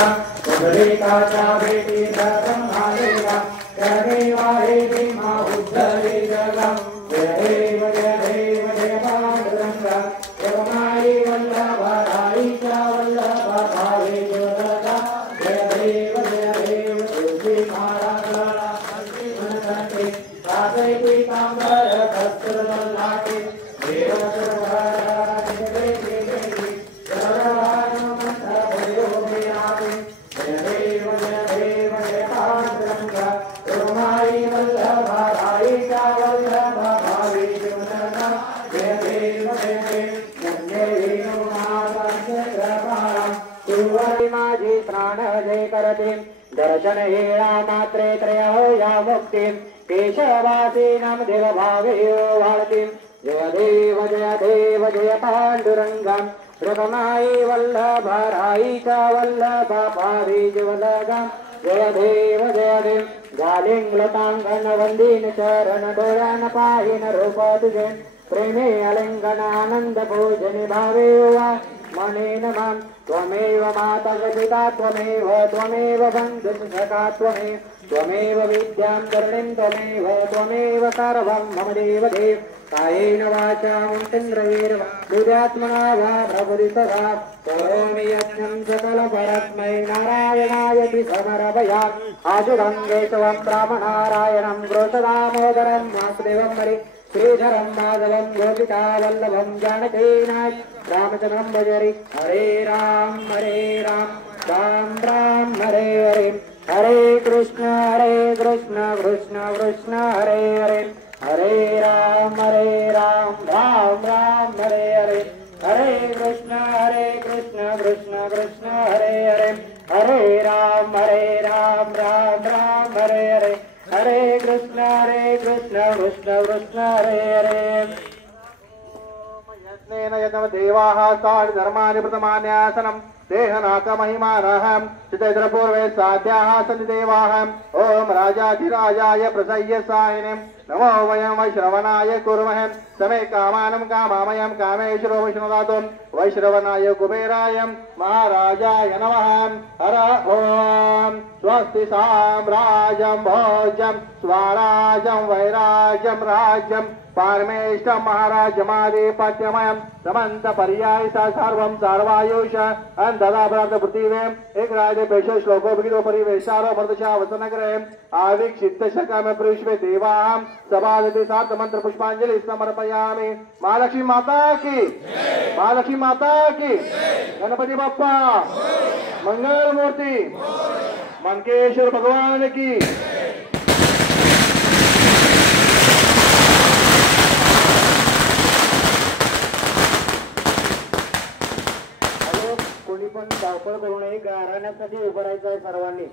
देवा उद्धरिताच्या भेटी ब्रह्मा देवा त्या देवारे भीमा उद्धरे जगा जय देव जय पांडुरंगा जगमाई वल्लभा राईच्या वल्लभा भावे जगदा जय देव तुळशी महाराजाला मनसंते साधे पीतांबर कस्तुर लाटे देव माझी प्राण जय करते दर्शन हेळा मात्रे त्रयो या मुक्ती केशवासी नाम देव भावे वाळती जय देव जय पांडुरंगा रघुनाई वल्लभा राईचा वल्लभा पावी जवलगा जय देव गालिंगलतांगण वंदीन चरण डोळ्यान पाहिन रूप तुझे प्रेमे अलिंगन आनंद भोजने भावे वा मनेन मां त्वमेव माता पिता त्वमेव बन्धुः सखा त्वमेव विद्यां करणीं त्वमेव सर्वं मम देव कायेन वाचा मन्त्रेण बुद्ध्यात्मना वा प्रबुद्धितया करोमि यज्ञं सकलपरस्मै नारायणाय समर्पयामि आजुरङ्गे त्वं ब्राह्मणारायणं गोसदामोदरं वासुदेवं हरि श्रीधरं माधवं गोपिका वल्लभं जानकीनाथ रामचन्द्रं भजरि हरे राम राम राम हरे हरे हरे कृष्ण कृष्ण कृष्ण हरे हरे हरे राम राम राम हरे हरे हरे कृष्ण कृष्ण कृष्ण हरे हरे हरे राम राम हरे हरे हरे कृष्ण कृष्ण कृष्ण हरे हरे यज्ञेन यज्ञदेवाः साधर्माणि प्रथमान्यासनं देहनाकमहिमानः चितैत्रपूर्वे साध्याः सन्ति देवाः ॐ राजाधिराजाय प्रसह्यसायिने नमो वयं वैश्रवणाय कुर्महे समे कामानं कामामयं कामेश्वरो विष्णुदातो वैश्रवणाय कुबेराय महाराजाय नमः हर ॐ स्वस्ति साम्राज्यं भोज्यं स्वराज्यं वैराज्यं राज्यं पारमेष्टं महाराजमाधिपत्यमयं समन्त पर्याय सर्वं सर्वायुष अंधदा प्राप्त पृथ्वीं एक राजे पेशो श्लोको भगितो परिवेशारो भरतशा वसनग्रहे आविक्षिप्त शकाम प्रविश्वे देवां सभादति सार्थ मंत्र पुष्पांजलि समर्पयामि। महालक्ष्मी माता की गणपति बप्पा मंगल मूर्ति मनकेश्वर भगवान की। कोणी पण धावपळ करू नये, गाराण्यासाठी उभं राहायचं आहे सर्वांनी।